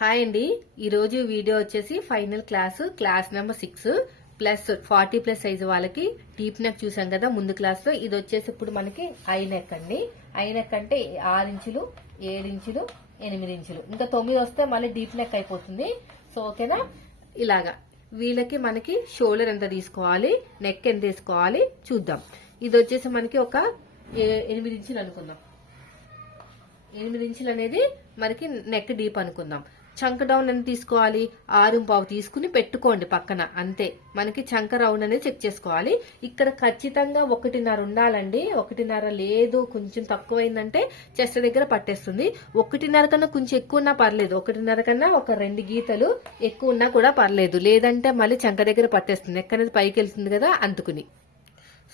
Hi అండి. ఈరోజు video వచ్చేసి final class class number six. Plus forty plus size వాళ్ళకి డీప్ నెక్ చూసాం కదా ముందు క్లాస్లో. ఇది వచ్చేసి ఇప్పుడు మనకి ఐ నెక్ అండి. ఐ నెక్ అంటే ఆరు ఇంచులు ఏడు ఇంచులు ఎనిమిది ఇంచులు. ఇంకా తొమ్మిది వస్తే మళ్ళీ డీప్ నెక్ అయిపోతుంది. సో ఓకేనా? ఇలాగా. వీళ్ళకి మనకి షోల్డర్ ఎంత తీసుకోవాలి నెక్ ఎంత తీసుకోవాలి చూద్దాం. ఇది వచ్చేసి మనకి ఒక ఏ- ఎనిమిది ఇంచులు అనుకుందాం. ఎనిమిది ఇంచులు అనేది మనకి నెక్ డీప్ అనుకుందాం. చంక డౌన్ అని తీసుకోవాలి. ఆరు పావు తీసుకుని పెట్టుకోండి పక్కన. అంతే. మనకి చంక రౌండ్ అనేది చెక్ చేసుకోవాలి. ఇక్కడ ఖచ్చితంగా ఒకటిన్నర ఉండాలండి. ఒకటిన్నర లేదు. కొంచెం తక్కువైందంటే చెస్ట్ దగ్గర పట్టేస్తుంది. ఒకటిన్నర కన్నా కొంచెం ఎక్కువ ఉన్నా పర్లేదు. ఒకటిన్నర కన్నా ఒక రెండు గీతలు ఎక్కువ ఉన్నా కూడా పర్లేదు. లేదంటే మళ్ళీ చంక దగ్గర పట్టేస్తుంది. నెక్ పైకి వెళ్తుంది కదా అందుకుని.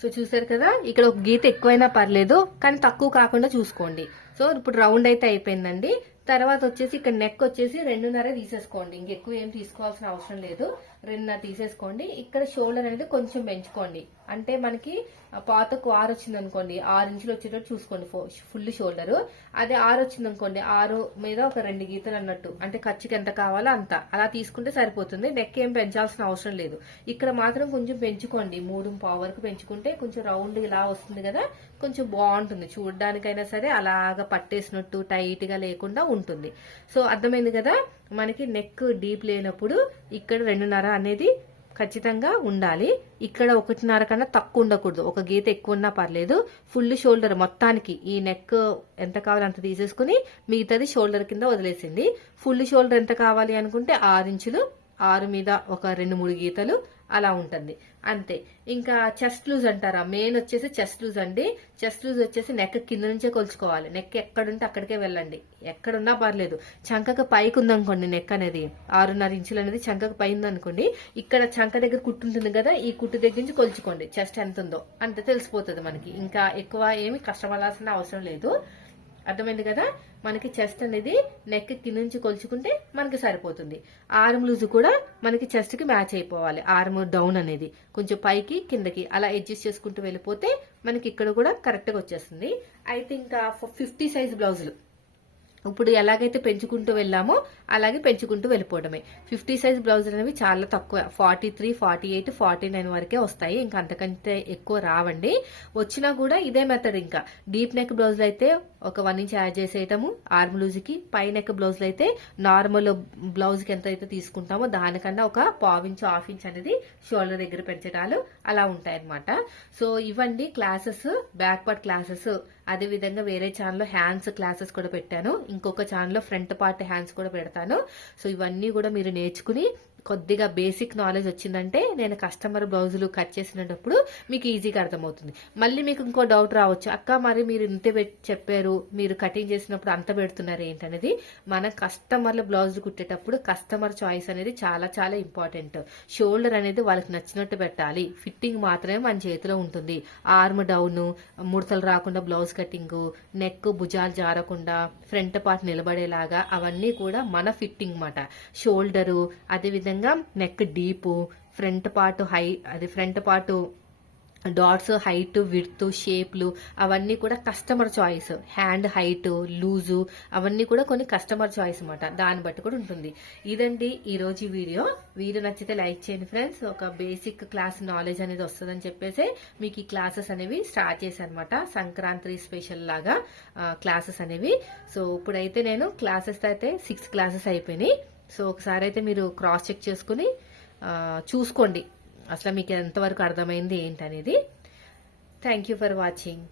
సో చూసారు కదా? ఇక్కడ ఒక గీత ఎక్కువైనా పర్లేదు. కానీ తక్కువ కాకుండా చూసుకోండి. సో ఇప్పుడు రౌండ్ అయితే అయిపోయిందండి. తర్వాత వచ్చేసి ఇక్కడ నెక్ వచ్చేసి రెండున్నర తీసేసుకోండి. ఇంకెక్కువ ఏం తీసుకోవాల్సిన అవసరం లేదు. రెండున్నర తీసేసుకోండి. ఇక్కడ షోల్డర్ అనేది కొంచెం పెంచుకోండి. అంటే మనకి పాతకు ఆరు వచ్చింది అనుకోండి ఆరు ఇంచులు వచ్చేటట్టు చూసుకోండి ఫుల్ షోల్డర్ అదే ఆరు వచ్చింది అనుకోండి ఆరు మీద ఒక రెండు గీతలు అన్నట్టు. అంటే ఖర్చుకి ఎంత కావాలో అంత. అలా తీసుకుంటే సరిపోతుంది. నెక్ ఏం పెంచాల్సిన అవసరం లేదు. ఇక్కడ మాత్రం కొంచెం పెంచుకోండి. మూడు పావు వరకు పెంచుకుంటే కొంచెం రౌండ్ ఇలా వస్తుంది కదా. కొంచెం బాగుంటుంది. చూడడానికైనా సరే అలాగా పట్టేసినట్టు టైట్గా లేకుండా ఉంటుంది. సో అర్థమైంది కదా? మనకి నెక్ డీప్ లేనప్పుడు ఇక్కడ రెండున్నర అనేది ఖచ్చితంగా ఉండాలి. ఇక్కడ ఒకటిన్నర కన్నా తక్కువ ఉండకూడదు. ఒక గీత ఎక్కువ ఉన్నా పర్లేదు. ఫుల్ షోల్డర్ మొత్తానికి ఈ నెక్ ఎంత కావాలో అంత తీసేసుకుని మిగతాది షోల్డర్ కింద వదిలేసింది. ఫుల్ షోల్డర్ ఎంత కావాలి అనుకుంటే ఆరు ఇంచులు ఆరు మీద ఒక రెండు మూడు గీతలు అలా ఉంటుంది. అంతే. ఇంకా చెస్ట్ లూజ్ అంటారా? మెయిన్ వచ్చేసి చెస్ట్ లూజ్ అండి. చెస్ట్ లూజ్ వచ్చేసి నెక్ కింద నుంచే కొలుచుకోవాలి. నెక్ ఎక్కడుంటే అక్కడికే వెళ్ళండి. ఎక్కడున్నా పర్లేదు. చంకకు పైకి ఉందనుకోండి నెక్ అనేది. ఆరున్నర ఇంచులు అనేది చంకకు పై ఉందనుకోండి. ఇక్కడ చంక దగ్గర కుట్టు ఉంటుంది కదా ఈ కుట్టు దగ్గర నుంచి కొలుచుకోండి. చెస్ట్ ఎంత ఉందో. అంతే తెలిసిపోతుంది మనకి. ఇంకా ఎక్కువ ఏమి కష్టపడాల్సిన అవసరం లేదు. అర్థమైంది కదా? మనకి చెస్ట్ అనేది నెక్ కింద నుంచి కొలుచుకుంటే మనకి సరిపోతుంది. ఆర్మ్ లూజ్ కూడా మనకి చెస్ట్కి మ్యాచ్ అయిపోవాలి. ఆర్మ్ డౌన్ అనేది. కొంచెం పైకి కిందకి అలా అడ్జస్ట్ చేసుకుంటూ వెళ్ళిపోతే మనకి ఇక్కడ కూడా కరెక్ట్గా వచ్చేస్తుంది. అయితే ఇంకా ఫిఫ్టీ సైజ్ బ్లౌజులు ఇప్పుడు ఎలాగైతే పెంచుకుంటూ వెళ్ళామో అలాగే పెంచుకుంటూ వెళ్ళిపోవడమే. ఫిఫ్టీ సైజ్ బ్లౌజులు అనేవి చాలా తక్కువ. Forty three forty eight forty nine వరకే వస్తాయి. ఇంకా అంతకంటే ఎక్కువ రావండి. వచ్చినా కూడా ఇదే మెథడ్ ఇంకా. డీప్ నెక్ బ్లౌజులు అయితే ఒక వన్ ఇంచ్ యాడ్ చేసేయటము. ఆర్మ్ లూజ్కి పై నెక్ బ్లౌజులు అయితే నార్మల్ బ్లౌజ్కి ఎంత అయితే తీసుకుంటామో దానికన్నా ఒక పావు ఇంచ్ హాఫ్ ఇంచ్ అనేది షోల్డర్ దగ్గర పెంచడాలు అలా ఉంటాయన్నమాట. సో ఇవ్వండి క్లాసెస్ బ్యాక్ పార్ట్ క్లాసెస్ అదే విధంగా వేరే ఛానల్లో హ్యాండ్స్ క్లాసెస్ కూడా పెట్టాను. ఇంకొక ఛానల్లో ఫ్రంట్ పార్ట్ హ్యాండ్స్ కూడా పెడతాను. సో ఇవన్నీ కూడా మీరు నేర్చుకుని కొద్దిగా బేసిక్ నాలెడ్జ్ వచ్చిందంటే నేను కస్టమర్ బ్లౌజులు కట్ చేసినప్పుడు మీకు ఈజీగా అర్థమవుతుంది. మళ్ళీ మీకు ఇంకో డౌట్ రావచ్చు. అక్క మరి మీరు ఇంత చెప్పారు మీరు కటింగ్ చేసినప్పుడు అంత పెడుతున్నారు ఏంటనేది? మన కస్టమర్ల బ్లౌజ్ కుట్టేటప్పుడు కస్టమర్ చాయిస్ అనేది చాలా చాలా ఇంపార్టెంట్ షోల్డర్ అనేది వాళ్ళకి నచ్చినట్టు పెట్టాలి. ఫిట్టింగ్ మాత్రమే మన చేతిలో ఉంటుంది. ఆర్మ్ డౌన్ ముడతలు రాకుండా బ్లౌజ్ కటింగ్ నెక్ భుజాలు జారకుండా ఫ్రంట్ పార్ట్ నిలబడేలాగా అవన్నీ కూడా మన ఫిట్టింగ్ మాట. షోల్డరు అదేవిధంగా neck deep front part high అది front part dots height width షేప్లు అవన్నీ కూడా customer choice hand height loose అవన్నీ కూడా కొన్ని కస్టమర్ చాయిస్ అనమాట దాన్ని బట్టి కూడా ఉంటుంది. ఇదండి ఈ రోజు వీడియో. వీడియో నచ్చితే లైక్ చేయండి ఫ్రెండ్స్ ఒక బేసిక్ క్లాస్ నాలెడ్జ్ అనేది వస్తుందని చెప్పేసి మీకు ఈ క్లాసెస్ అనేవి స్టార్ట్ చేశాను అనమాట సంక్రాంతి స్పెషల్ లాగా క్లాసెస్ అనేవి. సో ఇప్పుడైతే నేను క్లాసెస్ అయితే సిక్స్ క్లాసెస్ అయిపోయినాయి. సో ఒకసారి అయితే మీరు క్రాస్ చెక్ చేసుకుని చూసుకోండి. అసలు మీకు ఎంతవరకు అర్థమైంది ఏంటనేది. Thank you for watching